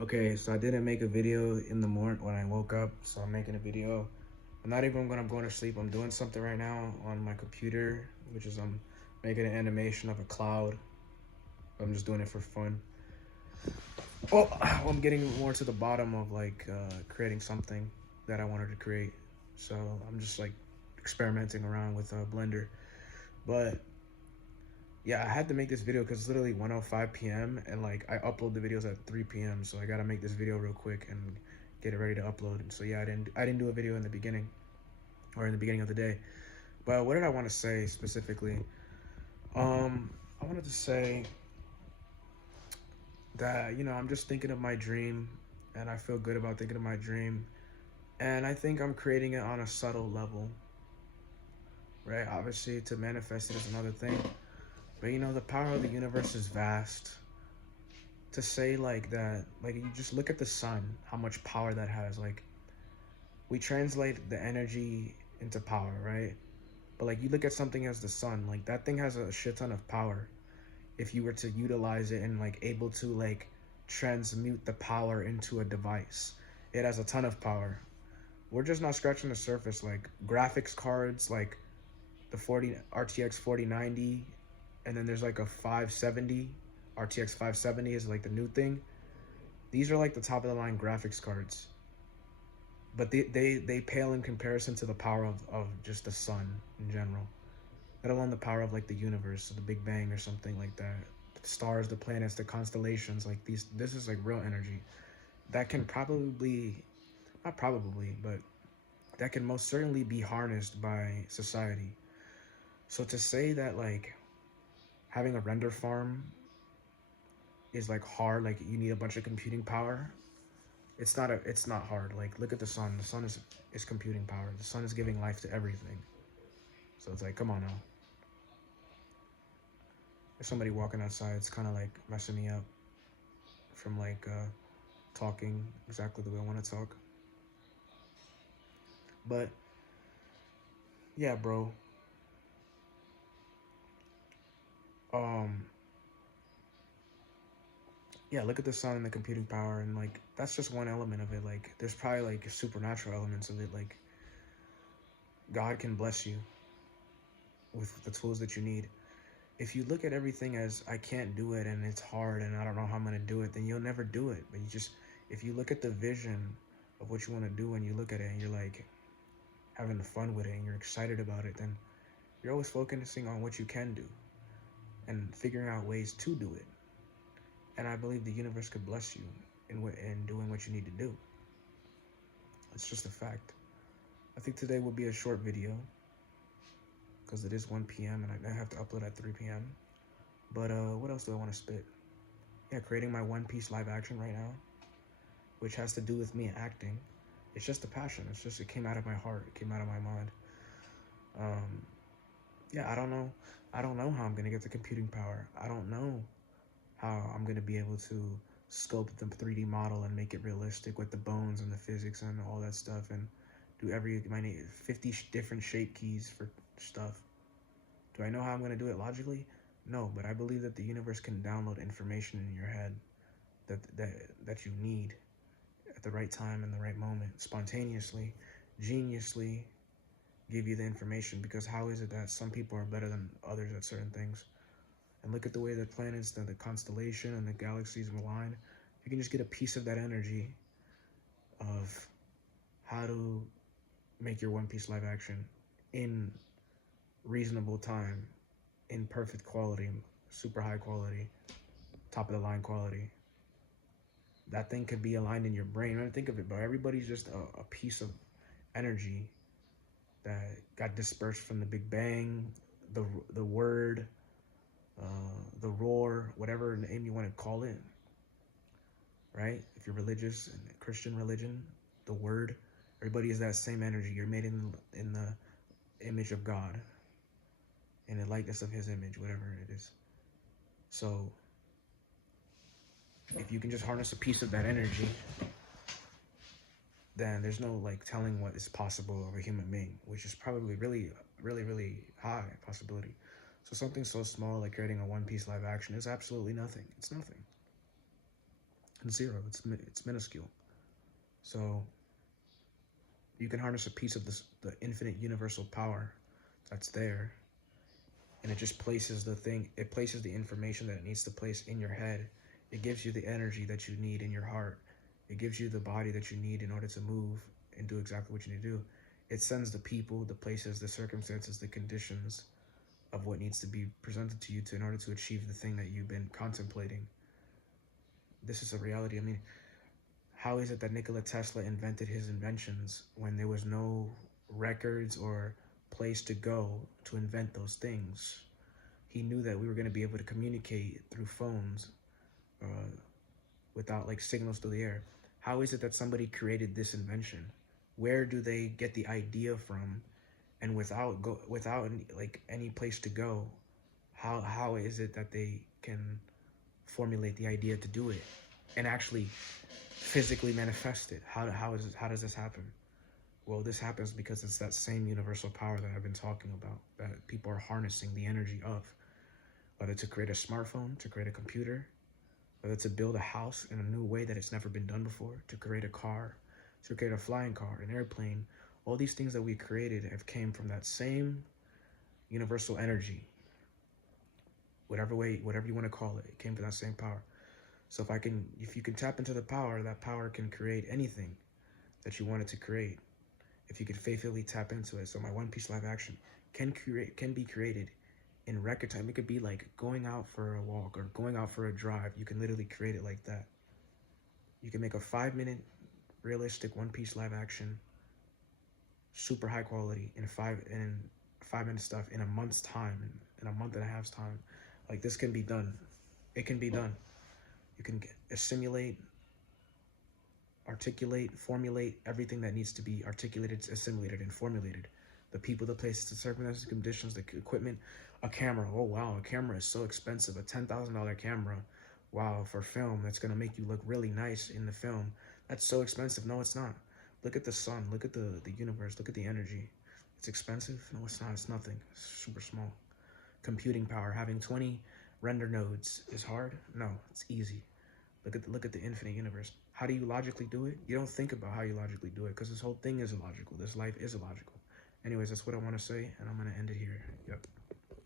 Okay, so I didn't make a video in the morning when I woke up, so I'm making a video. I'm not even when I'm going to sleep. I'm doing something right now on my computer, which is I'm making an animation of a cloud. I'm just doing it for fun. Oh, I'm getting more to the bottom of creating something that I wanted to create. So I'm just like experimenting around with a Blender. But yeah, I had to make this video because it's literally 1:05 p.m. and like I upload the videos at 3 p.m. So I gotta make this video real quick and get it ready to upload. And so yeah, I didn't do a video in the beginning or in the beginning of the day. But what did I want to say specifically? I wanted to say that I'm just thinking of my dream, and I feel good about thinking of my dream, and I think I'm creating it on a subtle level, right? Obviously, to manifest it is another thing, but the power of the universe is vast. To say like that, like you just look at the sun, how much power that has. Like we translate the energy into power, right? But like you look at something as the sun, like that thing has a shit ton of power. If you were to utilize it and like able to like transmute the power into a device, it has a ton of power. We're just not scratching the surface. Like graphics cards, like the 40 RTX 4090, and then there's like a 570 RTX 570 is like the new thing. These are like the top of the line graphics cards, but they pale in comparison to the power of just the sun in general, let alone the power of like the universe, the Big Bang or something like that. The stars, the planets, the constellations, like these, this is like real energy that can probably, not probably, but that can most certainly be harnessed by society. So to say that like having a render farm is like hard, like you need a bunch of computing power, it's not hard. Like look at the sun. The sun is computing power. The sun is giving life to everything. So it's like, come on now. There's somebody walking outside. It's kind of like messing me up from talking exactly the way I want to talk. But yeah, bro. Um, yeah, look at the sun and the computing power, and like that's just one element of it. Like there's probably like supernatural elements of it. Like God can bless you with the tools that you need. If you look at everything as I can't do it and it's hard and I don't know how I'm gonna do it, then you'll never do it. But if you look at the vision of what you want to do and you look at it and you're like having fun with it and you're excited about it, then you're always focusing on what you can do and figuring out ways to do it. And I believe the universe could bless you in doing what you need to do. It's just a fact. I think today will be a short video because it is 1 p.m. and I have to upload at 3 p.m. But what else do I want to spit? Yeah, creating my One Piece live action right now, which has to do with me acting. It's just a passion. It came out of my heart. It came out of my mind. Um, yeah, I don't know. I don't know how I'm gonna get the computing power. I don't know how I'm gonna be able to sculpt the 3D model and make it realistic with the bones and the physics and all that stuff and do my 50 different shape keys for stuff. Do I know how I'm gonna do it logically? No, but I believe that the universe can download information in your head that that that you need at the right time in the right moment, spontaneously, geniusly give you the information. Because how is it that some people are better than others at certain things? And look at the way the planets, the constellation, and the galaxies align. You can just get a piece of that energy of how to make your One Piece live action in reasonable time, in perfect quality, super high quality, top of the line quality. That thing could be aligned in your brain. I mean, think of it, bro. Everybody's just a piece of energy that got dispersed from the Big Bang, the word, the roar, whatever name you want to call it, right? If you're religious and Christian religion, the word, everybody is that same energy. You're made in the image of God, in the likeness of His image, whatever it is. So if you can just harness a piece of that energy, then there's no like telling what is possible of a human being, which is probably really, really, really high possibility. So something so small like creating a One Piece live action is absolutely nothing. It's nothing. It's zero. It's minuscule. So you can harness a piece of the infinite universal power that's there, and it just places the thing. It places the information that it needs to place in your head. It gives you the energy that you need in your heart. It gives you the body that you need in order to move and do exactly what you need to do. It sends the people, the places, the circumstances, the conditions of what needs to be presented to you in order to achieve the thing that you've been contemplating. This is a reality. I mean, how is it that Nikola Tesla invented his inventions when there was no records or place to go to invent those things? He knew that we were going to be able to communicate through phones uh, without like signals through the air. How is it that somebody created this invention? Where do they get the idea from? And without like any place to go, how is it that they can formulate the idea to do it and actually physically manifest it? How does this happen? Well, this happens because it's that same universal power that I've been talking about, that people are harnessing the energy of, whether to create a smartphone, to create a computer, whether to build a house in a new way that it's never been done before, to create a car, to create a flying car, an airplane. All these things that we created have came from that same universal energy, whatever you want to call it. It came from that same power. So if you can tap into the power, that power can create anything that you want it to create. If you could faithfully tap into it. So my One Piece live action can be created in record time. It could be like going out for a walk or going out for a drive. You can literally create it like that. You can make a 5-minute realistic One Piece live action, super high quality in 5 minute stuff in a month's time, in a month and a half's time. Like this can be done. It can be done. You can assimilate, articulate, formulate everything that needs to be articulated, assimilated, and formulated. The people, the places, the circumstances, conditions, the equipment, a camera. Oh wow, a camera is so expensive. A $10,000 camera. Wow, for film, that's gonna make you look really nice in the film. That's so expensive. No, it's not. Look at the sun. Look at the universe. Look at the energy. It's expensive. No, it's not. It's nothing. It's super small. Computing power. Having 20 render nodes is hard. No, it's easy. Look at the infinite universe. How do you logically do it? You don't think about how you logically do it because this whole thing is illogical. This life is illogical. Anyways, that's what I want to say, and I'm gonna end it here. Yep.